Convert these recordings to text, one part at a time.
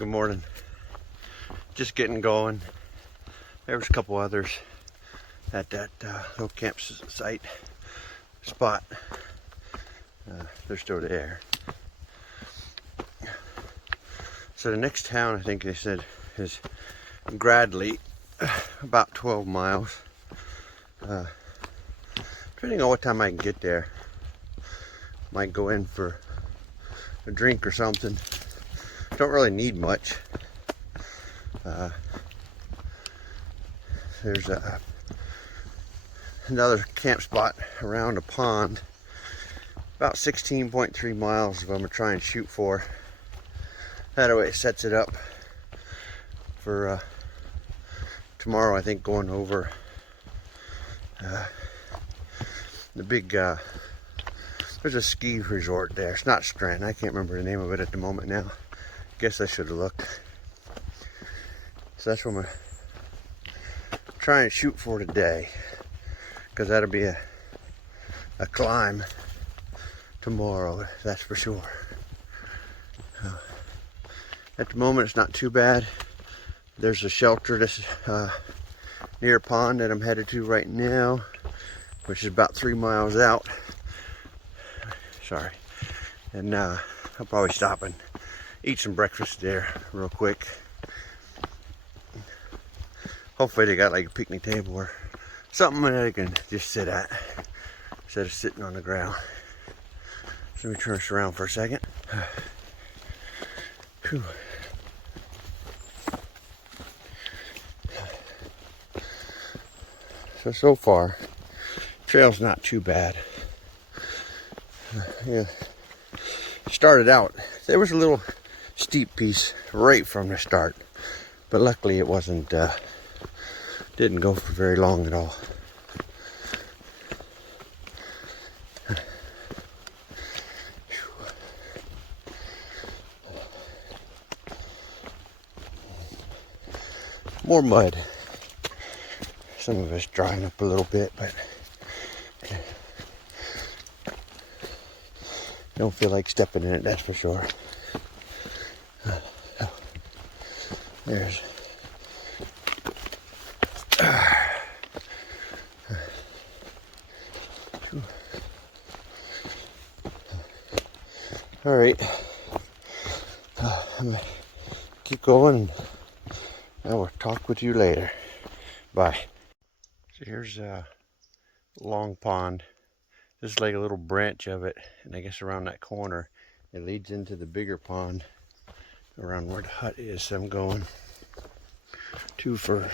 Good morning. Just getting going. There was a couple others at that little campsite spot. They're still there. So the next town, I think they said, is Gradley, about 12 miles. Depending on what time I can get there, might go in for a drink or something. Don't really need much. There's another camp spot around a pond, about 16.3 miles if I'm gonna try and shoot for. That way it sets it up for tomorrow. I think going over the big there's a ski resort there. It's not Strand. I can't remember the name of it at the moment now. Guess I should have looked. So that's what I'm gonna try and shoot for today, because that'll be a climb tomorrow, that's for sure. At the moment it's not too bad. There's a shelter that's near a pond that I'm headed to right now, which is about 3 miles out. Sorry. And I'll probably stop and eat some breakfast there real quick. Hopefully they got like a picnic table or something that I can just sit at instead of sitting on the ground. So let me turn this around for a second. Whew. So far, trail's not too bad. Yeah, started out, there was a little steep piece right from the start, but luckily it wasn't, didn't go for very long at all. More mud. Some of it's drying up a little bit, but don't feel like stepping in it, that's for sure. There's all right. I'm gonna keep going, and I will talk with you later. Bye. So here's a long pond. This is like a little branch of it, and I guess around that corner it leads into the bigger pond around where the hut is. So I'm going to for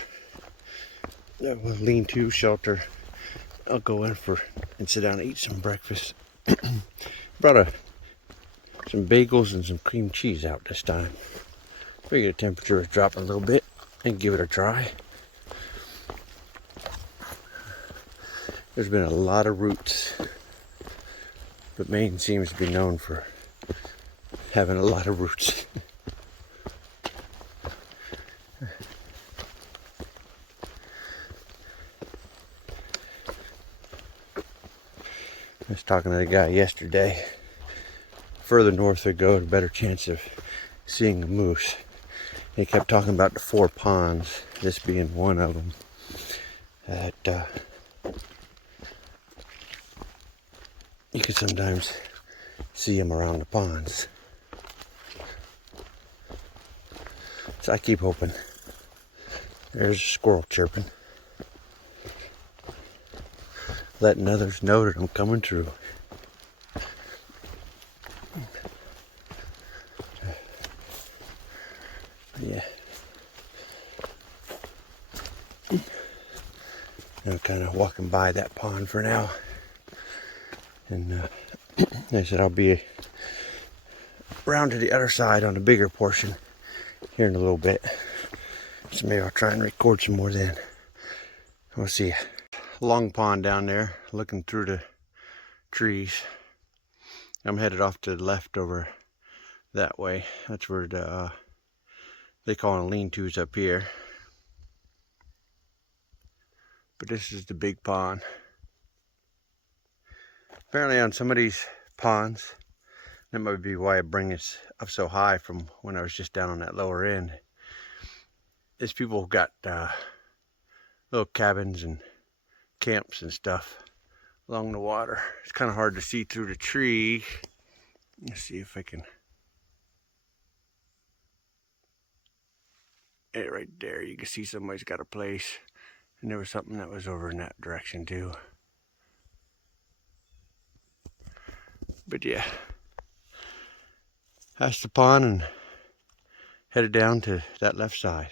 a lean-to shelter. I'll go in for and sit down and eat some breakfast. Brought some bagels and some cream cheese out this time. Figure the temperature is dropping a little bit and give it a try. There's been a lot of roots, but Maine seems to be known for having a lot of roots. I was talking to the guy yesterday. Further north we go, the better chance of seeing a moose. He kept talking about the 4 ponds, this being one of them. That you can sometimes see them around the ponds. So I keep hoping. There's a squirrel chirping, letting others know that I'm coming through. Yeah. I'm kind of walking by that pond for now. And they said I'll be around to the other side on the bigger portion here in a little bit. So maybe I'll try and record some more then. We'll see. Long pond down there, looking through the trees. I'm headed off to the left over that way. That's where the they call them lean-tos up here. But this is the big pond. Apparently on some of these ponds, That might be why I bring this up so high from when I was just down on that lower end. Is people got little cabins and camps and stuff along the water. It's kind of hard to see through the tree. Let's see if I can. Hey, right there, you can see somebody's got a place. And there was something that was over in that direction too. But yeah, that's the pond and headed down to that left side.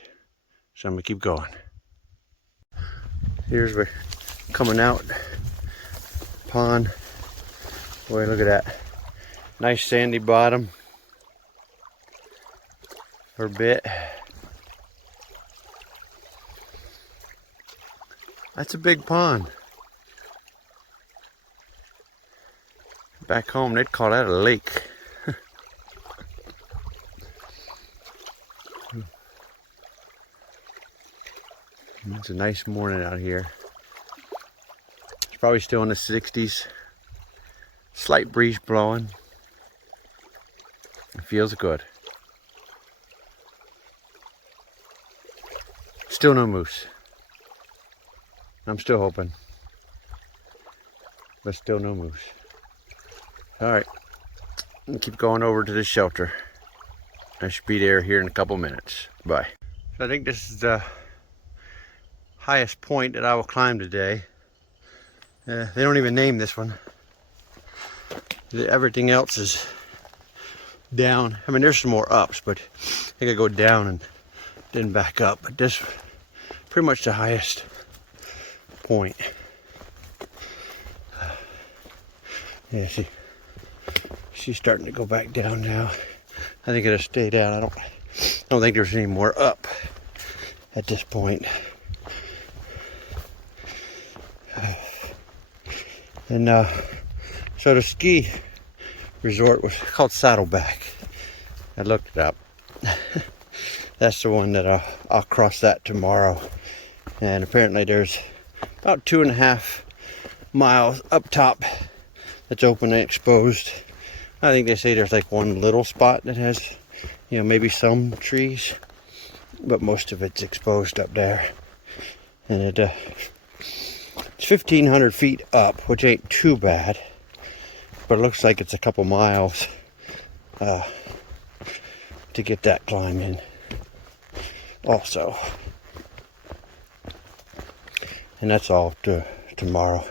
So I'm gonna keep going. Here's where coming out pond. Boy, look at that. Nice sandy bottom for a bit. That's a big pond. Back home, they'd call that a lake. It's a nice morning out here. It's probably still in the 60s. Slight breeze blowing. It feels good. Still no moose. I'm still hoping. But still no moose. Alright. Keep going over to the shelter. I should be there here in a couple minutes. Bye. So I think this is the highest point that I will climb today. They don't even name this one. Everything else is down. I mean, there's some more ups, but I think I go down and then back up. But this is pretty much the highest point. Yeah, she's starting to go back down now. I think it'll stay down. I don't think there's any more up at this point. And so the ski resort was called Saddleback. I looked it up. That's the one that I'll cross that tomorrow. And apparently there's about 2.5 miles up top that's open and exposed. I think they say there's like one little spot that has, you know, maybe some trees, but most of it's exposed up there. And it's 1,500 feet up, which ain't too bad, but it looks like it's a couple miles to get that climb in also. And that's all tomorrow.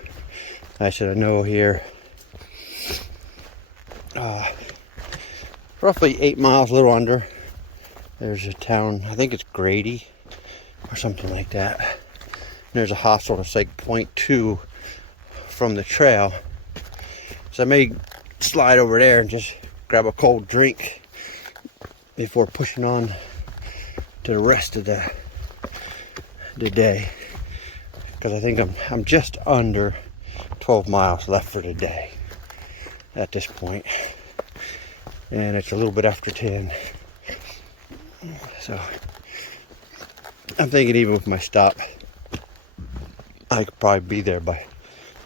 I said I know here roughly 8 miles, a little under, there's a town, I think it's Grady or something like that. And there's a hostel that's like 0.2 from the trail. So I may slide over there and just grab a cold drink before pushing on to the rest of the day. Because I think I'm just under 12 miles left for the day at this point. And it's a little bit after 10. So I'm thinking even with my stop, I could probably be there by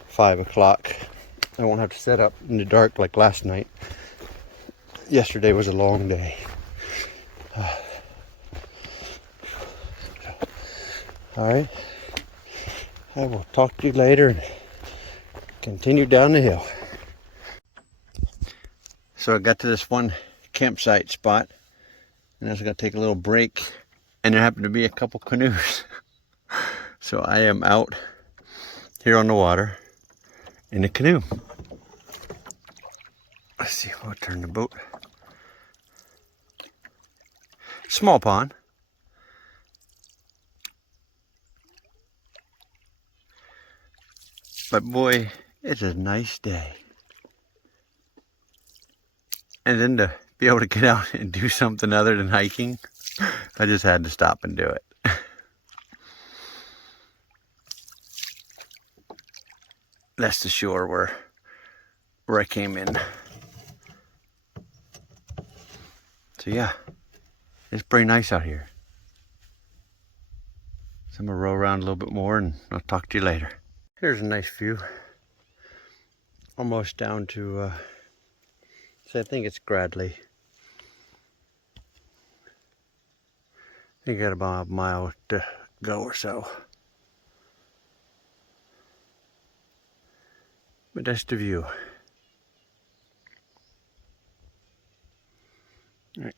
5 o'clock. I won't have to set up in the dark like last night. Yesterday was a long day. Alright. I will talk to you later and continue down the hill. So I got to this one campsite spot, and I was going to take a little break, and there happened to be a couple canoes. So I am out here on the water in a canoe. Let's see, we'll turn the boat. Small pond. But boy, it's a nice day. And then to be able to get out and do something other than hiking, I just had to stop and do it. That's the shore where I came in. So yeah, it's pretty nice out here. So I'm gonna roll around a little bit more and I'll talk to you later. Here's a nice view. Almost down to So I think it's Gradley. I think I got about a mile to go or so. But that's the view. All right.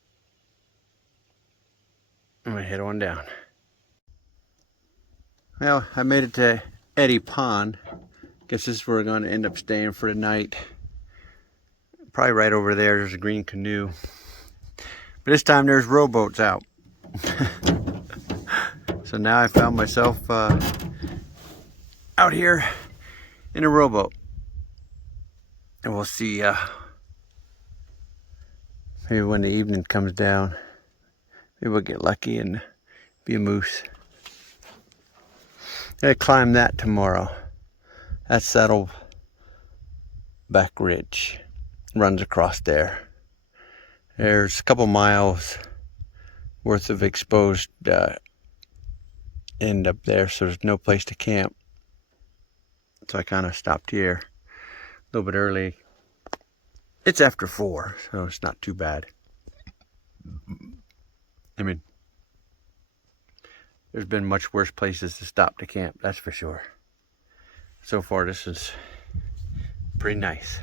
I'm gonna head on down. Well, I made it to Eddy Pond. Guess this is where we're going to end up staying for the night. Probably right over there, there's a green canoe. But this time there's rowboats out. So now I found myself out here in a rowboat. And we'll see maybe when the evening comes down, maybe we'll get lucky and be a moose. I'm gonna climb that tomorrow. That's Saddleback Ridge. Runs across there. There's a couple miles worth of exposed end up there, so there's no place to camp. So I kind of stopped here a little bit early. It's after 4, so it's not too bad. I mean, there's been much worse places to stop to camp, that's for sure. So far, this is pretty nice.